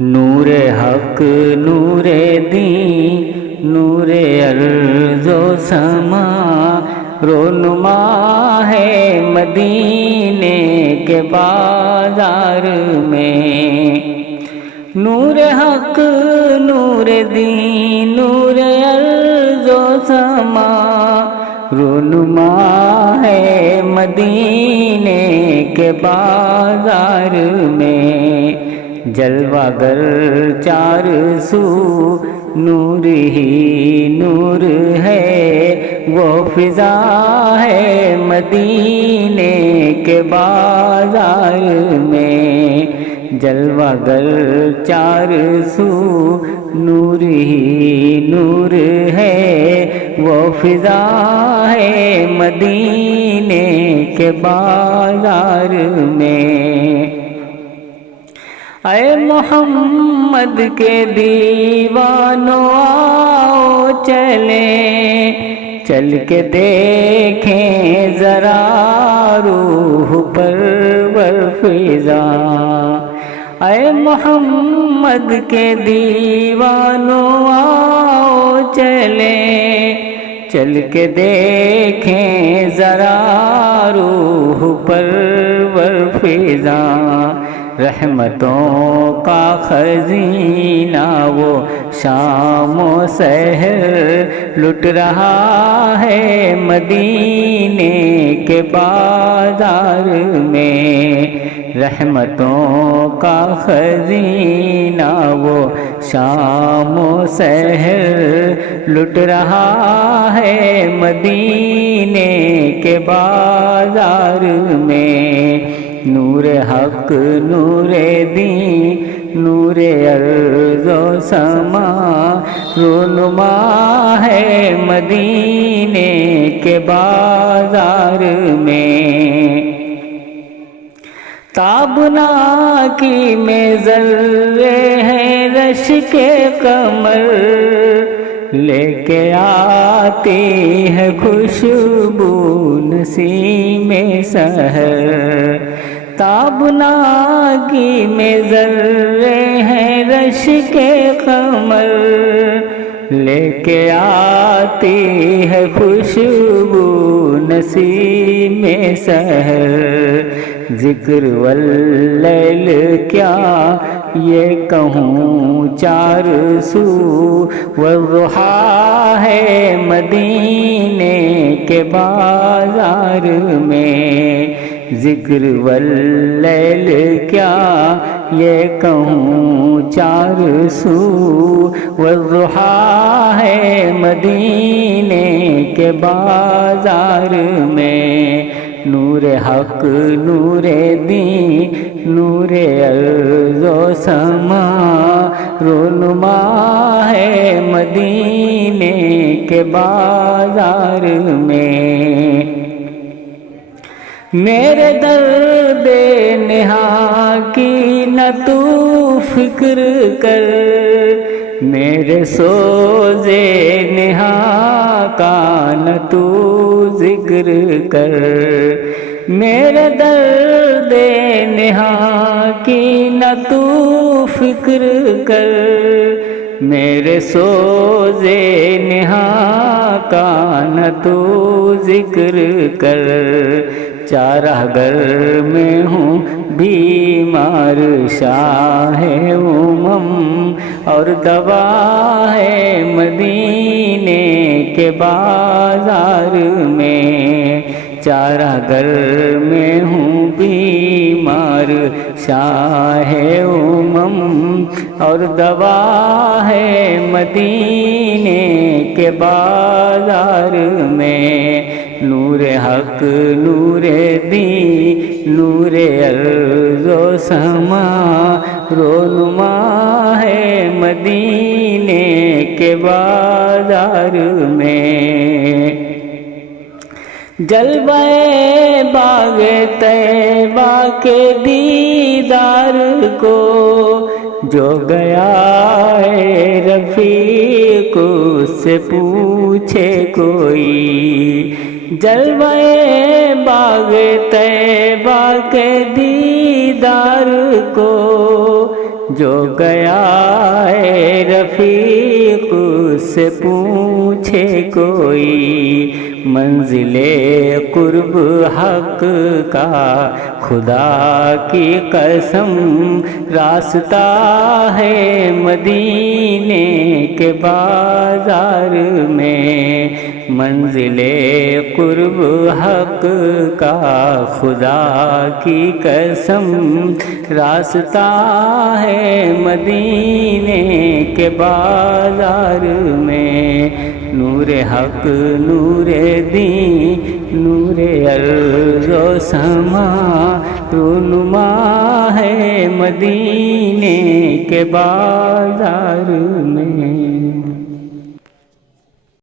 نور حق نور دین نور ارض و سما رونما ہے مدینے کے بازار میں۔ نور حق نور دین نور ارض و سما رونما ہے مدینے کے بازار میں۔ جلوہ گر چار سو نور ہی نور ہے، وہ فضا ہے مدینے کے بازار میں۔ جلوہ گر چار سو نور ہی نور ہے، وہ فضا ہے مدینے کے بازار میں۔ اے محمد کے دیوانوں آؤ چلیں، چل کے دیکھیں ذرا روح پرور فضا۔ اے محمد کے دیوانوں آؤ چلیں، چل کے دیکھیں ذرا روح پرور فضا۔ رحمتوں کا خزینہ وہ شام و سحر لٹ رہا ہے مدینے کے بازار میں۔ رحمتوں کا خزینہ وہ شام و سحر لٹ رہا ہے مدینے کے بازار میں۔ نور حق نور دین نور ارض و سما رونما ہے مدینے کے بازار میں۔ تابناکی میں ذرے ہیں رش کے قمر، لے کے آتی ہے خوشبو نسیم سحر۔ تابناکی میں ذرے ہیں رش کے قمر، لے کے آتی ہے خوشبو نسیم سحر۔ ذکر واللیل کیا یہ کہوں چار سو، والضحیٰ ہے مدینے کے بازار میں۔ ذکر واللیل کیا یہ کہوں چار سو، والضحیٰ ہے مدینے کے بازار میں۔ نور حق نور دین نور ارض و سما رونما ہے مدینے کے بازار میں۔ میرے درد نہا کی نہ تو فکر کر، میرے سوزے نہا کا نہ تو ذکر کر۔ میرے درد نہا کی نہ تو فکر کر، میرے سوزے نہا کا نہ تو ذکر کر۔ چارہ گر میں ہوں بیمار شاہ امم، اور دوا ہے مدینے کے بازار میں۔ چارہ گر میں ہوں بیمار شاہ امم، اور دوا ہے مدینے کے بازار میں۔ نور حق نور دین نور ارض و سما رونما ہے مدینے کے بازار میں۔ جلوہ باغ طیبہ کے دیدار کو جو گیا ہے رفیق اس سے پوچھے کوئی۔ جلوہ باغ طیبہ کے دیدار کو جو گیا ہے رفیق سے پوچھے کوئی منزل قرب حق کا خدا کی قسم راستہ ہے مدینے کے بازار میں منزل قرب حق کا خدا کی قسم راستہ ہے مدینے کے بازار میں نور حق نور دین نور ارض و سما رونما ہے مدینے کے بازار میں